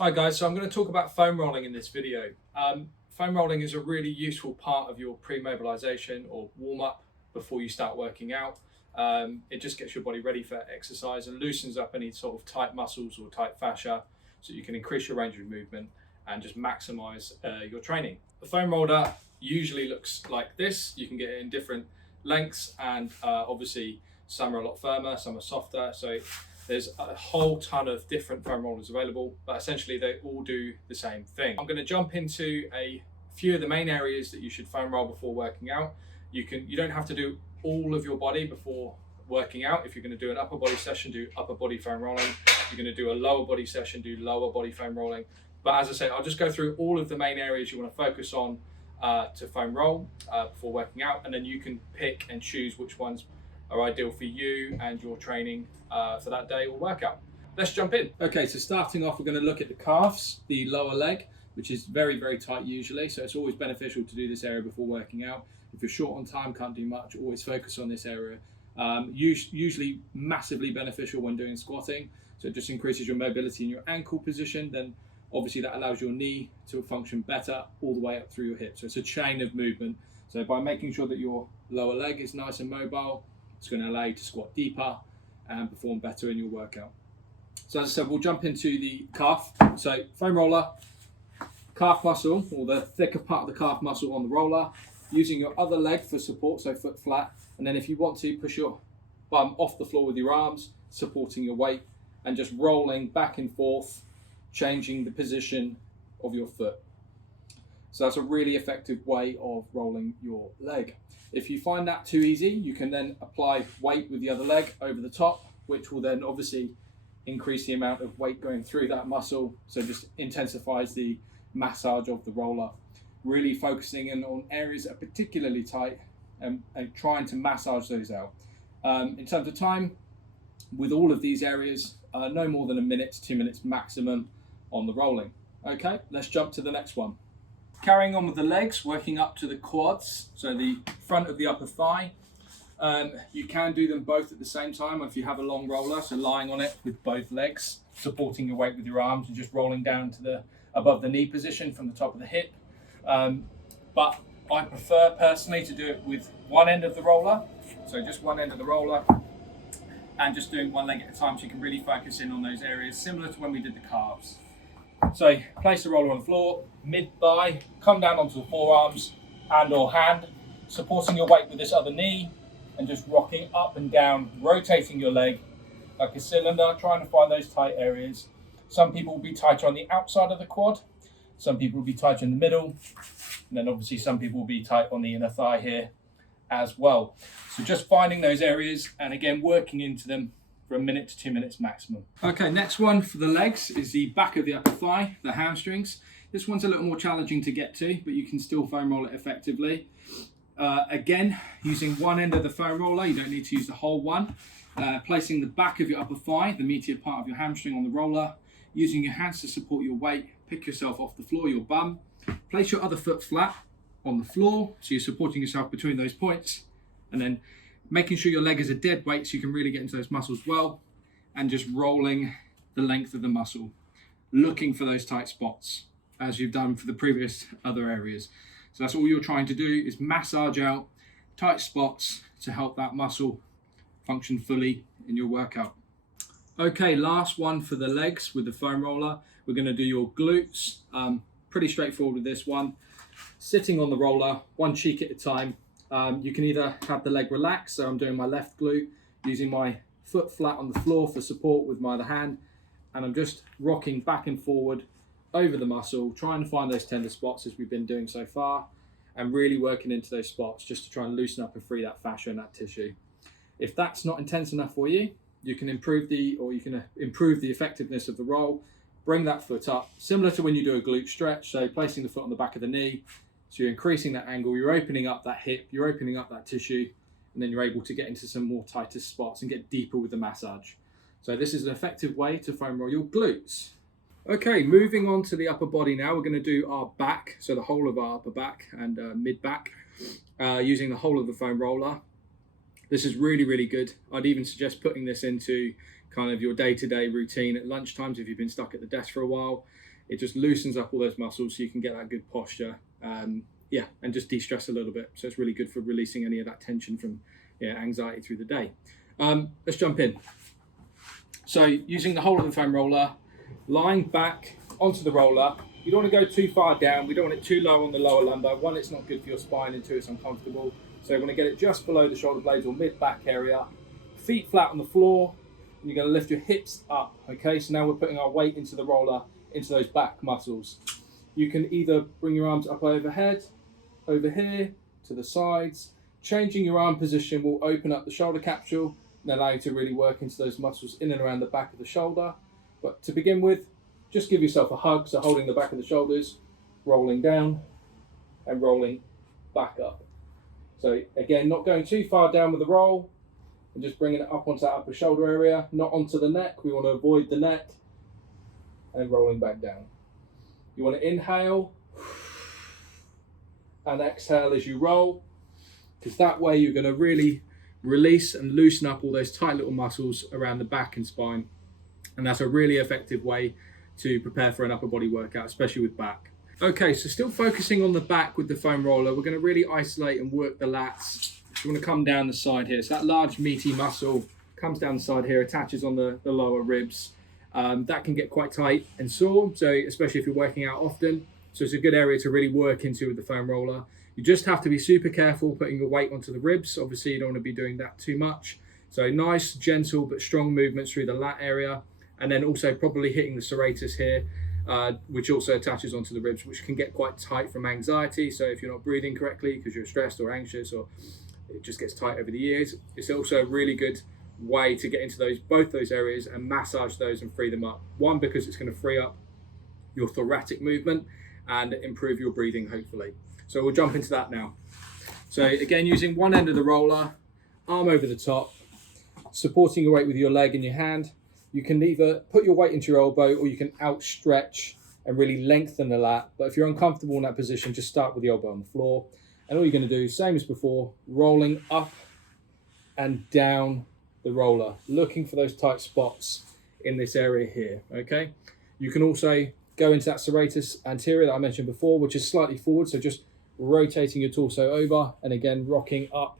Hi guys, so I'm going to talk about foam rolling in this video. Foam rolling is a really useful part of your pre-mobilization or warm-up before you start working out. It just gets your body ready for exercise and loosens up any sort of tight muscles or tight fascia so you can increase your range of movement and just maximize your training. The foam roller usually looks like this. You can get it in different lengths and obviously some are a lot firmer, some are softer. So there's a whole ton of different foam rollers available, but essentially they all do the same thing. I'm going to jump into a few of the main areas that you should foam roll before working out. You don't have to do all of your body before working out. If you're going to do an upper body session, do upper body foam rolling. If you're going to do a lower body session, do lower body foam rolling. But as I say, I'll just go through all of the main areas you want to focus on to foam roll before working out, and then you can pick and choose which ones are ideal for you and your training for that day or workout. Let's jump in. Okay, so starting off, we're going to look at the calves, the lower leg, which is very, very tight usually. So it's always beneficial to do this area before working out. If you're short on time, can't do much, always focus on this area. Usually massively beneficial when doing squatting. So it just increases your mobility in your ankle position. Then obviously that allows your knee to function better all the way up through your hip. So it's a chain of movement. So by making sure that your lower leg is nice and mobile, it's going to allow you to squat deeper and perform better in your workout. So as I said, we'll jump into the calf. So foam roller, calf muscle, or the thicker part of the calf muscle on the roller, using your other leg for support, so foot flat. And then if you want to, push your bum off the floor with your arms, supporting your weight, and just rolling back and forth, changing the position of your foot. So that's a really effective way of rolling your leg. If you find that too easy, you can then apply weight with the other leg over the top, which will then obviously increase the amount of weight going through that muscle. So just intensifies the massage of the roller, really focusing in on areas that are particularly tight and trying to massage those out. In terms of time, with all of these areas, no more than a minute to 2 minutes maximum on the rolling. Okay, let's jump to the next one. Carrying on with the legs, working up to the quads, so the front of the upper thigh. You can do them both at the same time if you have a long roller, so lying on it with both legs, supporting your weight with your arms and just rolling down to the above the knee position from the top of the hip. But I prefer personally to do it with one end of the roller, so just one end of the roller, and just doing one leg at a time so you can really focus in on those areas, similar to when we did the calves. So place the roller on the floor, mid-thigh, come down onto the forearms and or hand, supporting your weight with this other knee and just rocking up and down, rotating your leg like a cylinder, trying to find those tight areas. Some people will be tighter on the outside of the quad, some people will be tighter in the middle, and then obviously some people will be tight on the inner thigh here as well. So just finding those areas and again working into them for a minute to 2 minutes maximum. Okay, next one for the legs is the back of the upper thigh, the hamstrings. This one's a little more challenging to get to, but you can still foam roll it effectively. Again, using one end of the foam roller, you don't need to use the whole one. Placing the back of your upper thigh, the meatier part of your hamstring, on the roller, using your hands to support your weight, pick yourself off the floor, your bum. Place your other foot flat on the floor, so you're supporting yourself between those points, and then making sure your leg is a dead weight so you can really get into those muscles well, and just rolling the length of the muscle, looking for those tight spots as you've done for the previous other areas. So that's all you're trying to do, is massage out tight spots to help that muscle function fully in your workout. Okay, last one for the legs with the foam roller. We're going to do your glutes. Pretty straightforward with this one. Sitting on the roller, one cheek at a time. You can either have the leg relaxed, so I'm doing my left glute, using my foot flat on the floor for support with my other hand, and I'm just rocking back and forward over the muscle, trying to find those tender spots as we've been doing so far, and really working into those spots just to try and loosen up and free that fascia and that tissue. If that's not intense enough for you, you can improve the effectiveness of the roll. Bring that foot up, similar to when you do a glute stretch, so placing the foot on the back of the knee. So you're increasing that angle, you're opening up that hip, you're opening up that tissue, and then you're able to get into some more tighter spots and get deeper with the massage. So this is an effective way to foam roll your glutes. Okay, moving on to the upper body now, we're going to do our back, so the whole of our upper back and mid-back, using the whole of the foam roller. This is really, really good. I'd even suggest putting this into kind of your day-to-day routine at lunchtimes if you've been stuck at the desk for a while. It just loosens up all those muscles so you can get that good posture. Yeah, and just de-stress a little bit. So it's really good for releasing any of that tension from anxiety through the day. Let's jump in. So using the whole of the foam roller, lying back onto the roller. You don't want to go too far down. We don't want it too low on the lower lumbar. One, it's not good for your spine, and two, it's uncomfortable. So you want to get it just below the shoulder blades or mid-back area. Feet flat on the floor. And you're going to lift your hips up. Okay, so now we're putting our weight into the roller, into those back muscles. You can either bring your arms up overhead, over here, to the sides. Changing your arm position will open up the shoulder capsule and allow you to really work into those muscles in and around the back of the shoulder. But to begin with, just give yourself a hug, so holding the back of the shoulders, rolling down and rolling back up. So again, not going too far down with the roll, and just bringing it up onto that upper shoulder area, not onto the neck. We want to avoid the neck, and rolling back down. You want to inhale and exhale as you roll, because that way you're going to really release and loosen up all those tight little muscles around the back and spine. And that's a really effective way to prepare for an upper body workout, especially with back. Okay, so still focusing on the back with the foam roller, we're going to really isolate and work the lats. You want to come down the side here. So that large meaty muscle comes down the side here, attaches on the lower ribs. That can get quite tight and sore, so especially if you're working out often. So it's a good area to really work into with the foam roller. You just have to be super careful putting your weight onto the ribs. Obviously, you don't want to be doing that too much. So nice, gentle, but strong movements through the lat area. And then also probably hitting the serratus here, which also attaches onto the ribs, which can get quite tight from anxiety. So if you're not breathing correctly because you're stressed or anxious, or it just gets tight over the years, it's also a really good way to get into both those areas and massage those and free them up. One, because it's going to free up your thoracic movement and improve your breathing, hopefully. So we'll jump into that now. So again, using one end of the roller, arm over the top, supporting your weight with your leg and your hand. You can either put your weight into your elbow, or you can outstretch and really lengthen the lat. But if you're uncomfortable in that position, just start with the elbow on the floor. And all you're going to do, same as before, rolling up and down the roller, looking for those tight spots in this area here, okay? You can also go into that serratus anterior that I mentioned before, which is slightly forward, so just rotating your torso over and again rocking up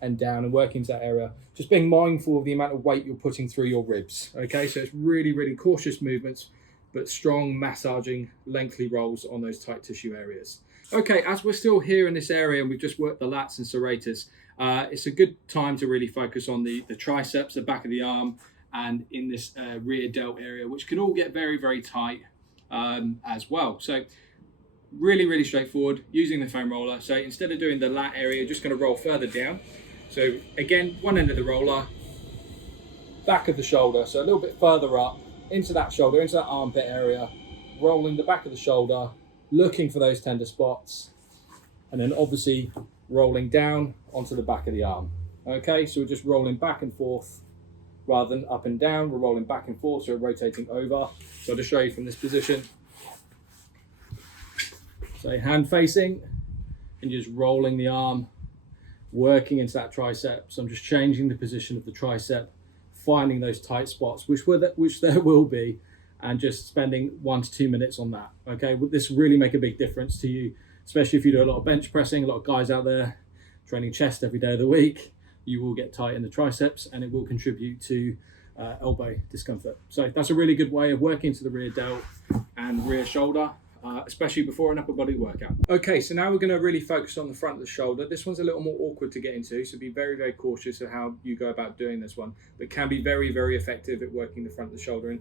and down and working to that area. Just being mindful of the amount of weight you're putting through your ribs, okay? So it's really, really cautious movements, but strong massaging, lengthy rolls on those tight tissue areas. Okay, as we're still here in this area and we've just worked the lats and serratus, it's a good time to really focus on the triceps, the back of the arm, and in this rear delt area, which can all get very, very tight as well. So really, really straightforward using the foam roller. So instead of doing the lat area, you're just going to roll further down. So again, one end of the roller, back of the shoulder, so a little bit further up, into that shoulder, into that armpit area, rolling the back of the shoulder, looking for those tender spots, and then obviously rolling down onto the back of the arm. Okay, so we're just rolling back and forth rather than up and down. We're rolling back and forth, so we're rotating over. So I'll just show you from this position. So hand facing and just rolling the arm, working into that tricep. So I'm just changing the position of the tricep, finding those tight spots, which there will be, and just spending 1 to 2 minutes on that. Okay, this will really make a big difference to you, especially if you do a lot of bench pressing. A lot of guys out there training chest every day of the week, you will get tight in the triceps, and it will contribute to elbow discomfort. So that's a really good way of working to the rear delt and rear shoulder, especially before an upper body workout. Okay, so now we're going to really focus on the front of the shoulder. This one's a little more awkward to get into, so be very, very cautious of how you go about doing this one, but can be very, very effective at working the front of the shoulder and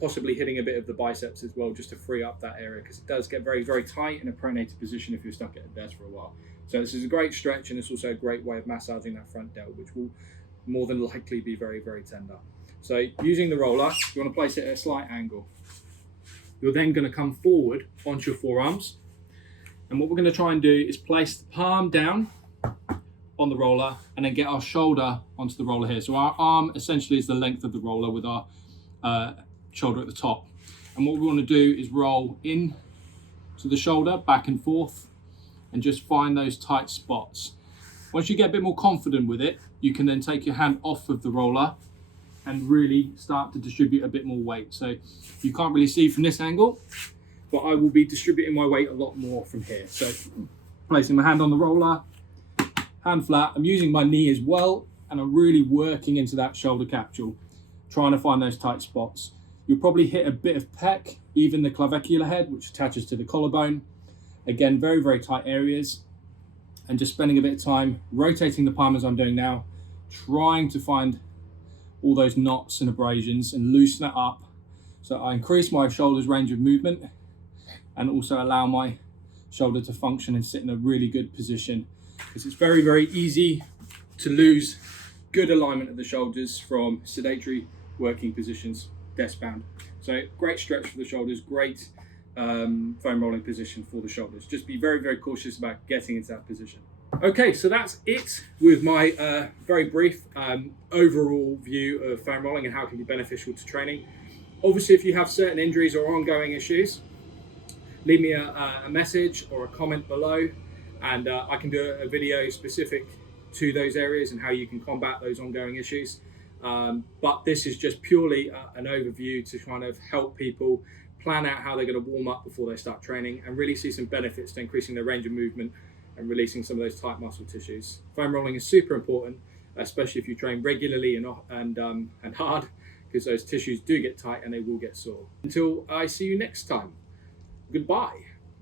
possibly hitting a bit of the biceps as well, just to free up that area, because it does get very, very tight in a pronated position if you're stuck at a desk for a while. So this is a great stretch, and it's also a great way of massaging that front delt, which will more than likely be very, very tender. So using the roller, you want to place it at a slight angle. You're then going to come forward onto your forearms. And what we're going to try and do is place the palm down on the roller and then get our shoulder onto the roller here. So our arm essentially is the length of the roller with our shoulder at the top. And what we want to do is roll in to the shoulder, back and forth, and just find those tight spots. Once you get a bit more confident with it, you can then take your hand off of the roller and really start to distribute a bit more weight. So you can't really see from this angle, but I will be distributing my weight a lot more from here. So placing my hand on the roller, hand flat, I'm using my knee as well, and I'm really working into that shoulder capsule, trying to find those tight spots. You'll probably hit a bit of pec, even the clavicular head, which attaches to the collarbone. Again, very, very tight areas. And just spending a bit of time rotating the palm as I'm doing now, trying to find all those knots and abrasions and loosen it up so I increase my shoulder's range of movement and also allow my shoulder to function and sit in a really good position, because it's very, very easy to lose good alignment of the shoulders from sedentary working positions, desk bound. So great stretch for the shoulders, great foam rolling position for the shoulders. Just be very, very cautious about getting into that position. Okay, so that's it with my very brief overall view of foam rolling and how it can be beneficial to training. Obviously, if you have certain injuries or ongoing issues, leave me a message or a comment below, and I can do a video specific to those areas and how you can combat those ongoing issues. But this is just purely an overview to kind of help people plan out how they're going to warm up before they start training and really see some benefits to increasing their range of movement and releasing some of those tight muscle tissues. Foam rolling is super important, especially if you train regularly and hard, because those tissues do get tight and they will get sore. Until I see you next time, goodbye.